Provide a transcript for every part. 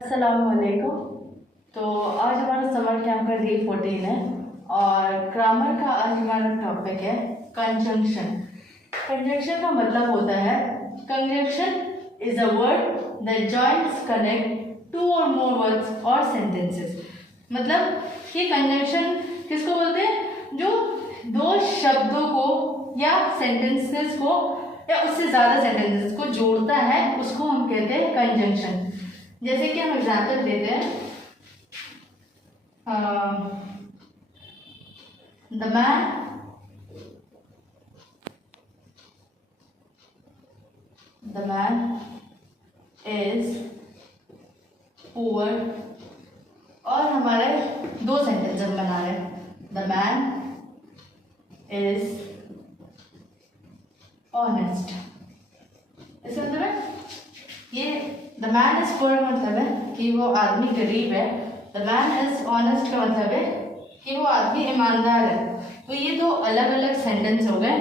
अस्सलामुअलैकुम। तो आज हमारा समर कैंप का डे 14 है और ग्रामर का आज हमारा टॉपिक है कंजंक्शन। कंजंक्शन का मतलब होता है conjunction is a word that joints connect two और मोर वर्ड्स और सेंटेंसेस। मतलब ये कंजंक्शन किसको बोलते हैं? जो दो शब्दों को या सेंटेंसेस को या उससे ज़्यादा सेंटेंसेस को जोड़ता है उसको हम कहते हैं कंजंक्शन। जैसे कि हम एग्जाम्पल देते हैं, द मैन इज पुअर और हमारे दो सेंटेंस हम बना रहे हैं। The man is honest. इसका मतलब है ये द मैन इज पुअर मतलब है कि वो आदमी गरीब है। द मैन इज ऑनेस्ट का मतलब है कि वो आदमी ईमानदार है। तो ये दो अलग अलग सेंटेंस हो गए।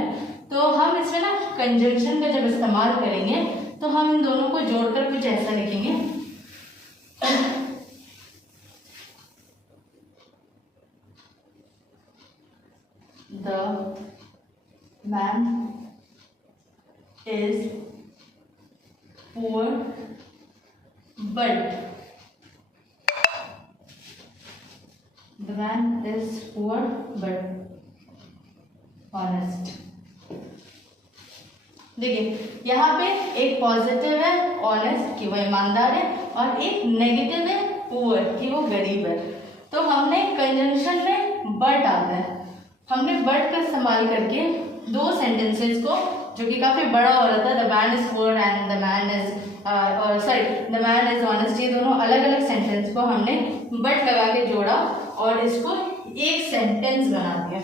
तो हम इसमें ना कंजंक्शन का जब इस्तेमाल करेंगे तो हम इन दोनों को जोड़कर कुछ ऐसा लिखेंगे। The man is poor but the man is poor but honest। देखिए यहाँ पे एक पॉजिटिव है ऑनेस्ट कि वो ईमानदार है और एक नेगेटिव है पुअर कि वो गरीब है। तो हमने कंजंक्शन में बट आता है, हमने बट का इस्तेमाल करके दो सेंटेंसेस को जो कि काफ़ी बड़ा हो रहा था, the man is poor and the man is the man is honest, ये दोनों अलग अलग सेंटेंस को हमने बट लगा के जोड़ा और इसको एक सेंटेंस बना दिया,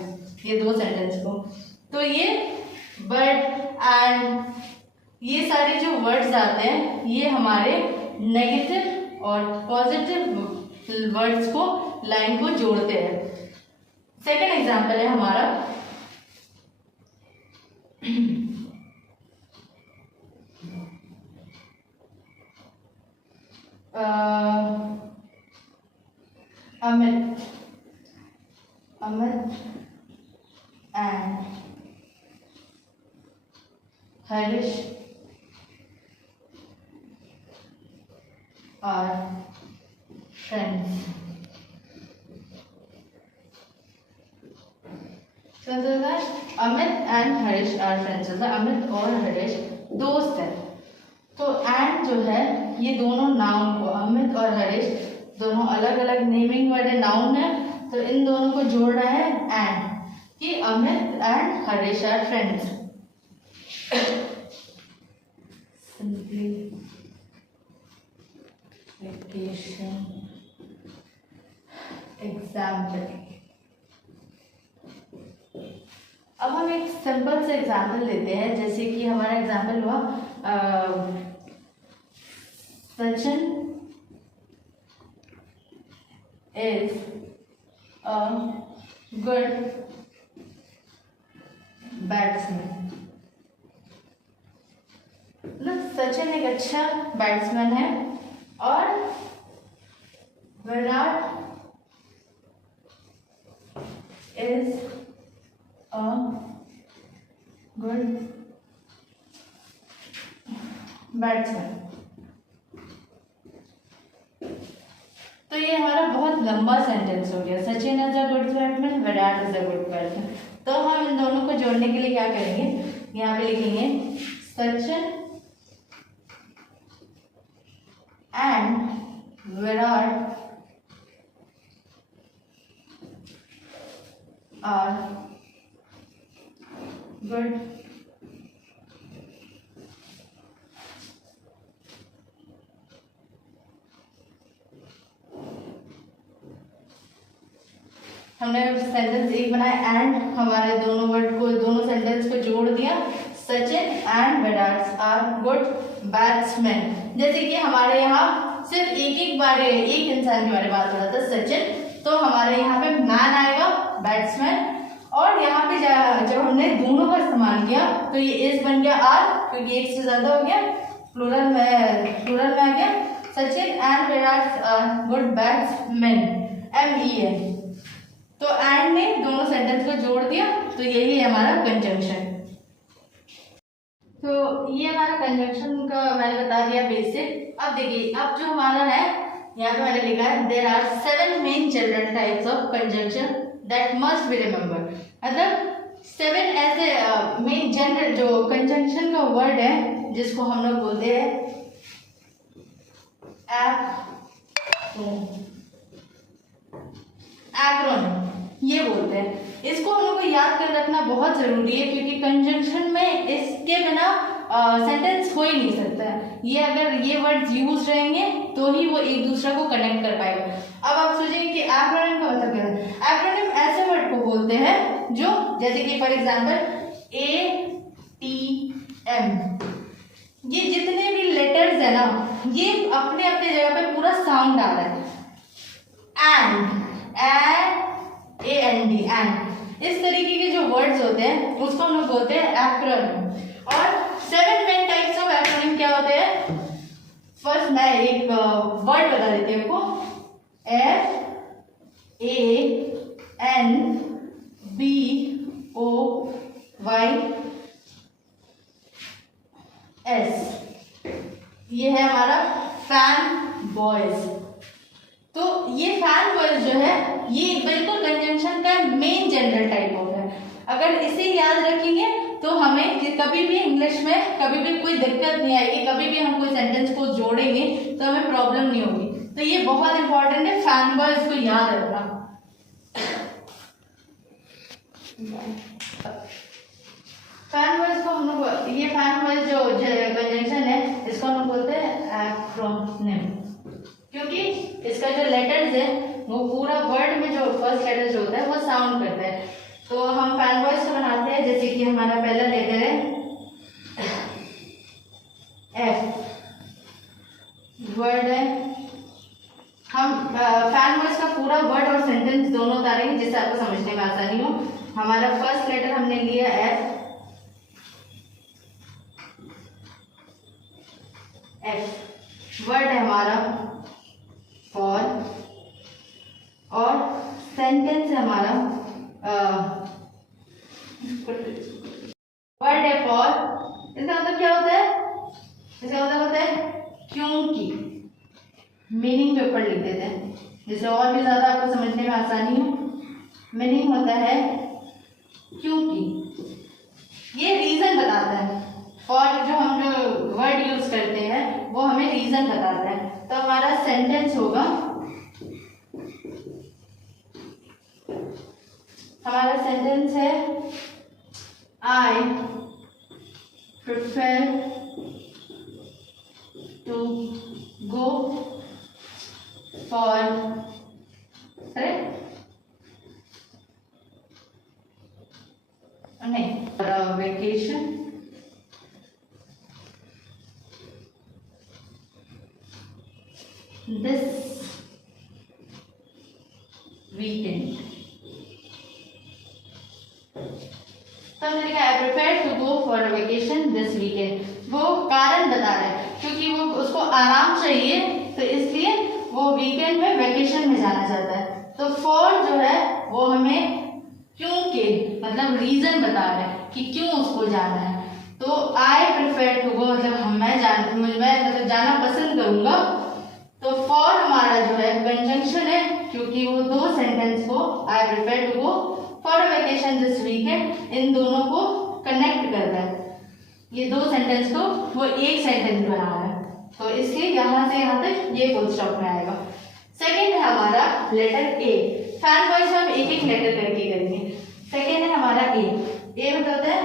ये दो सेंटेंस को। तो ये बट एंड ये सारे जो वर्ड्स आते हैं ये हमारे नेगेटिव और पॉजिटिव वर्ड्स को लाइन को जोड़ते हैं। सेकेंड एग्जाम्पल है हमारा Amit and Harish are friends। Amit and Harish are friends, Amit और हरीश दोस्त हैं। तो एंड जो है ये दोनों नाउन को, अमित और हरीश दोनों अलग अलग नेमिंग वर्ड है, नाउन है, तो इन दोनों को जोड़ रहा है एंड कि Amit and Harish are friends. Simplification example. अब हम एक सिंपल से एग्जाम्पल लेते हैं, जैसे कि हमारा एग्जाम्पल हुआ Sachin is a good batsman. मतलब सचिन एक अच्छा बैट्समैन है और Virat is a good batsman. तो ये हमारा बहुत लंबा सेंटेंस हो गया, Sachin is a good batsman, Virat is a good batsman. तो हम इन दोनों को जोड़ने के लिए क्या करेंगे, यहाँ पे लिखेंगे Sachin and Virat are good हमने सेंटेंस एक बनाया एंड हमारे दोनों वर्ड को, दोनों सेंटेंस को जोड़ दिया। Sachin and Virat are good batsman. जैसे कि हमारे यहाँ सिर्फ एक इंसान के बारे में बात हो रहा था सचिन, तो हमारे यहाँ पे मैन आएगा बैट्समैन, और यहाँ पे जब हमने दोनों का इस्तेमाल किया तो ये इज बन गया आर, क्योंकि एक से ज्यादा हो गया, प्लूरल में आ गया। Sachin and Virat good batsman, MEN। तो एंड ने दोनों सेंटेंस को जोड़ दिया, तो यही है हमारा कंजंक्शन। तो ये हमारा कंजंक्शन का मैंने बता दिया बेसिक। अब देखिए, अब जो हमारा है यहाँ पे मैंने लिखा है there are 7 main general types of conjunction that must be remembered. मतलब 7 ऐसे मेन जनरल जो कंजंक्शन का वर्ड है जिसको हम लोग बोलते हैं एक्रोनिम, ये बोलते हैं। इसको हम लोग को याद कर रखना बहुत जरूरी है, क्योंकि कंजंक्शन में इसके बिना सेंटेंस हो ही नहीं सकता है। ये अगर ये वर्ड्स यूज रहेंगे तो ही वो एक दूसरे को कनेक्ट कर पाएगा। अब आप सोचेंगे कि एक्रोनिम का मतलब क्या है। एक्रोनिम ऐसे वर्ड को बोलते हैं जो, जैसे कि फॉर एग्जांपल ATM, ये जितने भी लेटर्स है ना, ये अपने अपने जगह पे पूरा साउंड आ रहा है। AND इस तरीके के जो वर्ड्स होते हैं उसको हम लोग बोलते हैं एक्रोनिम। और 7 मेन टाइप्स ऑफ एक्रोनिम क्या होते हैं। फर्स्ट मैं एक वर्ड बता देती हूँ आपको, FANBOYS, ये है हमारा फैन बॉयज। तो ये फैन बॉयज जो है ये बिल्कुल कंजंक्शन का मेन जनरल टाइप होता है। अगर इसे याद रखेंगे तो हमें कभी भी इंग्लिश में कभी भी कोई दिक्कत नहीं आएगी, कभी भी हम कोई सेंटेंस को जोड़ेंगे तो हमें प्रॉब्लम नहीं होगी। तो ये बहुत इंपॉर्टेंट है, फैन बॉयज को याद रखना। फैन बॉयज को हम लोग, ये फैन बॉयज जो कंजंक्शन है इसको हम लोग बोलते हैं एक्रोनिम, क्योंकि इसका जो लेटर्स है वो पूरा वर्ड में जो फर्स्ट लेटर जो होता है वो साउंड करता है। तो हम फैन बॉयज को बनाते हैं, जैसे कि हमारा पहला लेटर है F, वर्ड है। हम फैन बॉयज का पूरा वर्ड और सेंटेंस दोनों उतारेंगे जिससे आपको समझने में आसानी हो। हमारा फर्स्ट लेटर हमने लिया F, वर्ड है हमारा फॉर, और सेंटेंस है हमारा वर्ड है फॉर। इसका मतलब क्या होता है, इसका मतलब होता है क्योंकि। मीनिंग के ऊपर लिख देते हैं जिससे और भी ज्यादा आपको समझने में आसानी हो। मीनिंग होता है क्योंकि, ये रीजन बताता है। फॉर जो हम जो वर्ड यूज करते हैं वो हमें रीजन बताता है। तो हमारा सेंटेंस होगा, हमारा सेंटेंस है I prefer to go for vacation this weekend. तो हमने लिखा I prefer to go for a vacation this weekend. वो कारण बता रहा है, क्योंकि वो उसको आराम चाहिए तो इसलिए वो वीकेंड में वेकेशन में जाना चाहता है। तो फॉर जो है वो हमें क्यों के मतलब रीजन बता रहा है कि क्यों उसको जाना है। तो आई प्रिफर टू गो मतलब मैं मतलब जाना पसंद करूंगा। तो फॉर हमारा जो है कंजंक्शन है, क्योंकि वो दो सेंटेंस को I prefer to go for a vacation this weekend, इन दोनों को कनेक्ट कर रहा है। ये दो सेंटेंस को वो एक सेंटेंस बना रहा है, तो इसलिए यहाँ से यहाँ तक ये फुल स्टॉप में आएगा। सेकेंड है हमारा लेटर ए। फैन वॉइस हम एक एक लेटर करके करेंगे। सेकेंड है हमारा ए। ए मतलब होता है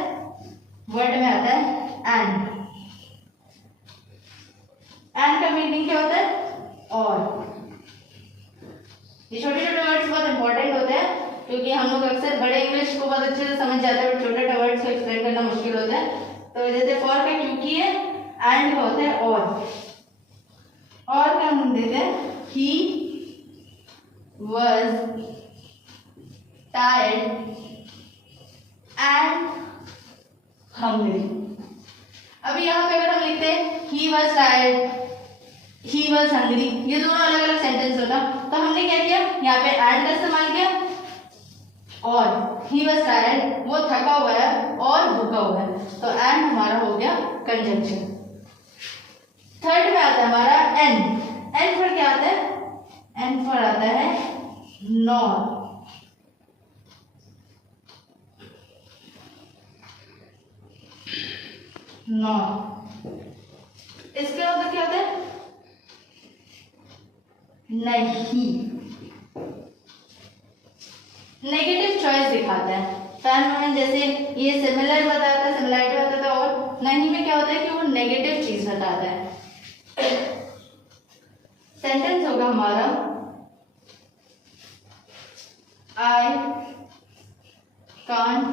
वर्ड में आता है एंड। एंड का मीनिंग क्या होता है और। ये छोटे छोटे वर्ड्स बहुत इंपॉर्टेंट होते हैं, क्योंकि हम लोग अक्सर बड़े इंग्लिश को बहुत अच्छे से समझ जाते हैं, बट छोटे छोटे वर्ड्स को एक्सप्लेन करना मुश्किल होता है। तो जैसे फॉर का क्योंकि है, एंड का होता है और का हम देते हैं ही was tired and hungry। अभी यहाँ पे अगर हम लिखते हैं he was tired he was hungry, ये दोनों अलग अलग सेंटेंस होता। तो हमने क्या किया, यहाँ पे एंड का इस्तेमाल किया, और ही वॉज टायर्ड, वो थका हुआ है और भूखा हुआ है, तो एंड हमारा हो गया कंजंक्शन। थर्ड में आता है हमारा एन। एन पर क्या आता है, एन पर आता है नॉर। इसके बाद क्या होता है, नहीं, नेगेटिव चॉइस दिखाता है। फैन जैसे ये सिमिलर बताता है, सिमिलरिटी बताता है, और नहीं में क्या होता है कि वो नेगेटिव चीज बताता है। सेंटेंस होगा हमारा आई कांट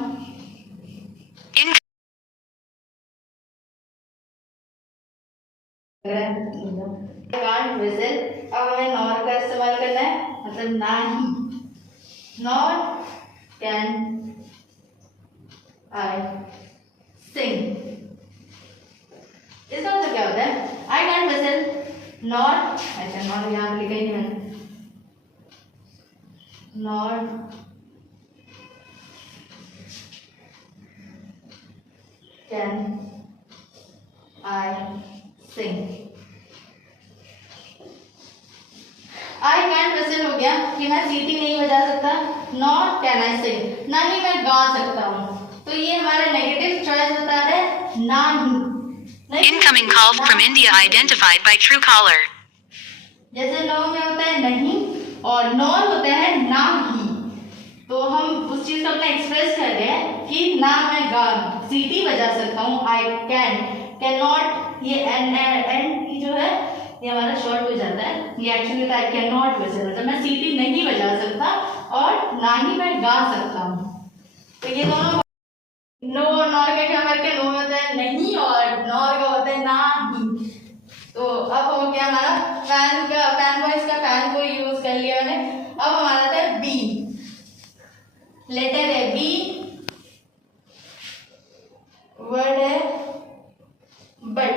कांट विजिल। अब हमें नॉर का इस्तेमाल करना है, मतलब ना ही, नॉर कैन आई सिंग। इसका मतलब क्या होता है, आई कांट विजिल नॉट, अच्छा नॉट यहाँ लिखा ही नहीं मैंने, not can I sing. I can't whistle हो गया कि मैं सीटी नहीं बजा सकता, नॉट कैन आई सिंग, ना ही मैं गा सकता हूँ। तो ये हमारा नेगेटिव चॉइस बता रहा है, ना ही। Incoming call from India identified by Truecaller. जैसे नो में होता है नहीं और नॉर होता है ना ही, तो हम उस चीज को अपना एक्सप्रेस कर रहे हैं कि ना मैं गा सीटी बजा सकता हूँ, आई कैन नॉट, ये एन की जो है ये हमारा शॉर्ट हो जाता है, ये actually I can not vigil, मतलब मैं सीटी नहीं बजा सकता और ना ही मैं गा सकता हूँ। तो ये दोनों नो और नॉर का क्या फर्क है, नो होता है नहीं और नॉर का होता है ना ही। तो अब हो गया हमारा फैन वॉइस का फैन को यूज कर लिया मैंने। अब हमारा था बी, लेटर है बी, वर्ड है बट।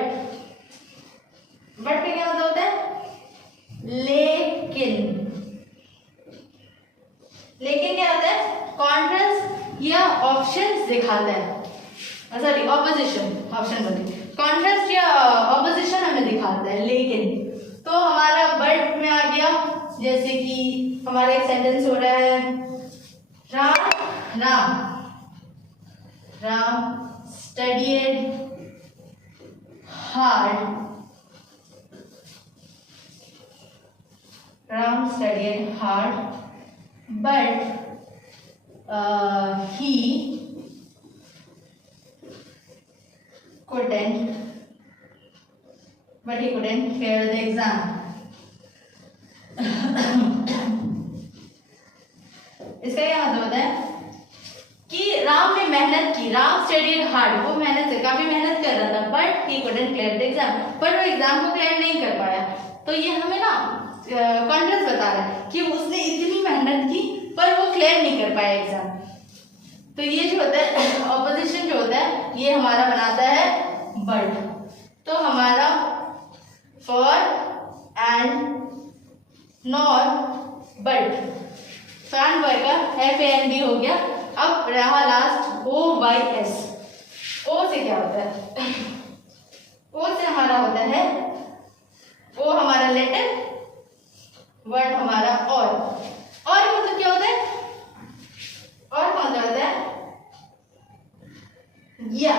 बट का क्या मतलब होता है, लेकिन। लेकिन क्या होता है, कॉन्ट्रास्ट या ऑप्शंस दिखाता है, सॉरी ऑपोजिशन, ऑप्शन बोलिए, कॉन्ट्रास्ट या ऑपोजिशन हमें दिखाता है लेकिन। तो हमारा बट में आ गया, जैसे कि हमारा एक सेंटेंस हो रहा है, Ram studied hard, Ram studied hard, but he couldn't clear the exam. इसका क्या मतलब होता है कि राम ने मेहनत की, राम स्टडीड हार्ड, वो मेहनत से काफी मेहनत कर रहा था, but he couldn't clear the exam, पर वो एग्जाम को क्लियर नहीं कर पाया। तो ये हमें ना कॉन्ट्रास्ट बता रहा है कि उसने इतनी मेहनत की पर वो क्लियर नहीं कर पाया एग्जाम। तो ये जो होता है ऑपोजिशन जो होता है, ये हमारा बनाता है बट। तो हमारा for and nor but, fan word का FAND हो गया। अब रहा लास्ट OYS। ओ से क्या होता है, ओ से हमारा होता है, ओ हमारा लेटर, वर्ड हमारा और मतलब क्या होता है, और कौन सा होता है, या।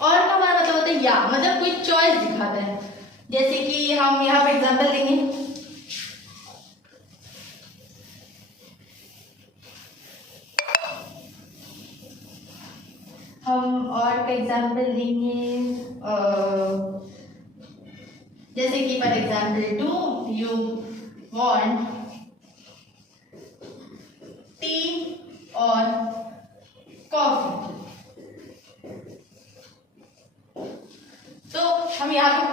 और का हमारा मतलब होता है या, मतलब कोई चॉइस दिखाता है। जैसे कि हम यहाँ पे एग्जांपल देंगे, हम और का एग्जांपल देंगे, जैसे कि for example, do you want T और कॉफी। तो हम यहाँ पे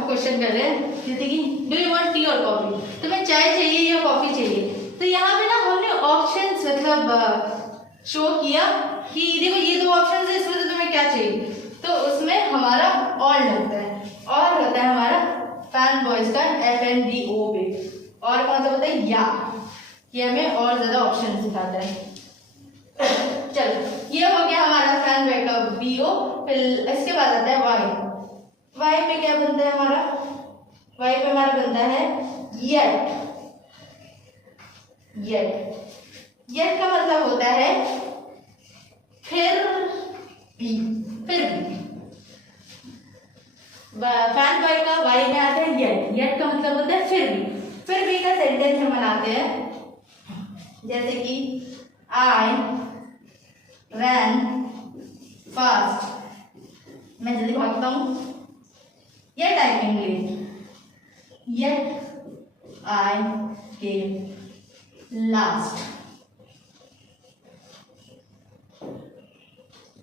क्वेश्चन कर रहे हैं, जैसे कि डू यू वांट टी और कॉफी, तुम्हें चाय चाहिए या कॉफी चाहिए। तो यहाँ पे ना हमने ऑप्शंस मतलब शो किया कि देखो ये दो ऑप्शंस है, इसमें से तुम्हें क्या चाहिए, तो उसमें हमारा और लगता है। और होता है हमारा फैन बॉयज का FNDO पे, और कौन सा होता है या, ये हमें और ज्यादा ऑप्शन दिखाता है। चलो ये हो गया हमारा फैन बॉय का BO। फिर इसके बाद आता है वाई पे क्या बनता है हमारा, वाई पे हमारा बनता है येट। येट का मतलब होता है फिर भी। फैन बॉय का वाई में आता है येट का मतलब होता है फिर भी का सेंटेंस हम बनाते हैं, जैसे कि आई रैन फास्ट, मैं जल्दी भागता हूँ, ये typing late, yet I came last.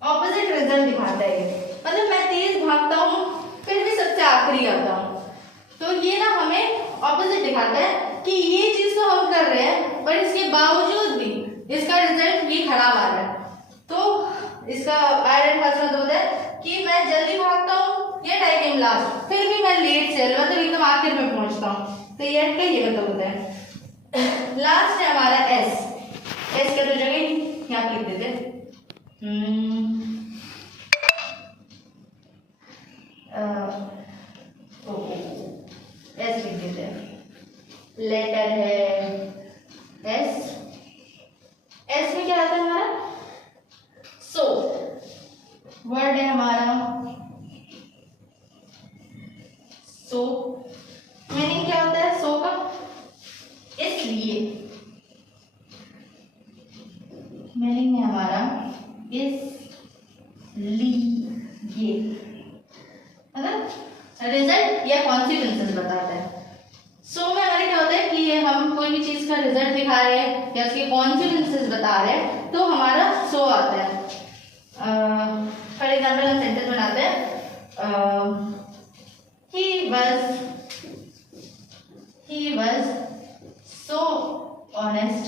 Opposite result दिखाता है, मतलब मैं तेज भागता हूँ फिर भी सबसे आखिरी आता हूँ, तो ये ना हमें ऑपोजिट दिखाता है कि ये चीज तो हम कर रहे हैं पर इसके बावजूद भी इसका रिजल्ट ये खराब आ रहा है। तो इसका आयरन फास्ट मतलब होता है कि मैं जल्दी भागता हूँ, ये टाइपिंग लास्ट, फिर भी मैं लेट से मतलब एकदम आखिर में पहुंचता हूँ, तो ये का ये मतलब होता है। लास्ट है हमारा एस का तो जगह यहाँ लिख देते एस लिख देते हैं, लेटर है एस में क्या आता है हमारा सो, वर्ड है हमारा सो, मीनिंग क्या होता है सो का, इसलिए, मीनिंग है हमारा इसलिए, मतलब रिजल्ट या कॉन्सिक्वेंसेस बताता है। सो में हमारे क्या होता है कि हम कोई भी चीज का रिजल्ट दिखा रहे हैं या उसके कॉन्सिक्वेंसेस बता रहे हैं तो हमारा सो आता है। फॉर एग्जाम्पल हम सेंटेंस बनाते हैं, he was so honest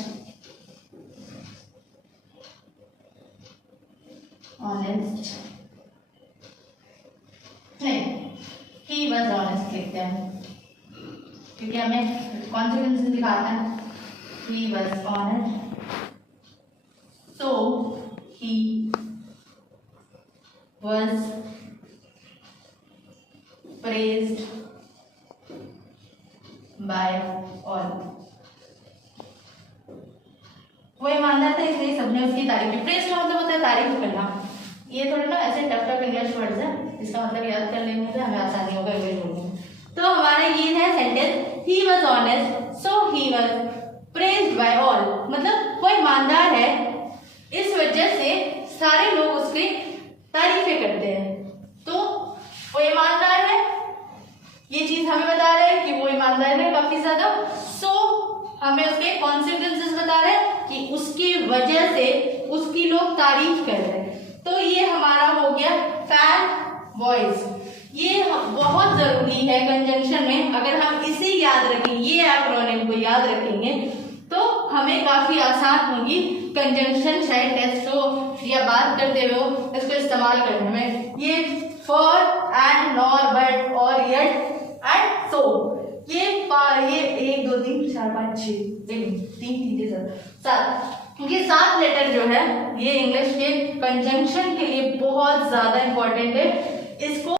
नहीं, he was honest लिखते हैं क्योंकि हमें कॉन्सिक्वेंसेस दिखाता है। he was honest, so he was praised by all। वो ईमानदार था इसलिए सबने उसकी तारीफ की। प्रेज का मतलब होता है तारीफ करना। ये थोड़ा ना ऐसे टफ इंग्लिश वर्ड्स है, इसका मतलब याद कर लेंगे तो हमें आसानी होगा इंग्लिश बोलने में। तो हमारा ये है sentence, he was honest so he was praised by all, मतलब वो ईमानदार है इस वजह से सारे लोग उसकी तारीफें करते हैं। तो वो ईमानदार है, ये चीज हमें बता रहे हैं कि वो ईमानदार है काफी ज्यादा। सो हमें उसके कॉन्सिक्वेंसेस बता रहे हैं कि उसकी वजह से उसकी लोग तारीफ कर रहे हैं। तो ये हमारा हो गया फैन वॉइस। ये बहुत जरूरी है कंजंक्शन में। अगर हम इसे याद रखेंगे, ये एक्रोनिम को याद रखेंगे तो हमें काफी आसान होगी कंजंक्शन, चाहे टेस्ट हो या बात करते हुए हो, इसको इस्तेमाल करने में। ये फॉर एंड नॉर बट और येट एंड सो, ये 1 2 3 4 5 6 3 7, ये 7 लेटर जो है ये इंग्लिश के कंजंक्शन के लिए बहुत ज्यादा इंपॉर्टेंट है। इसको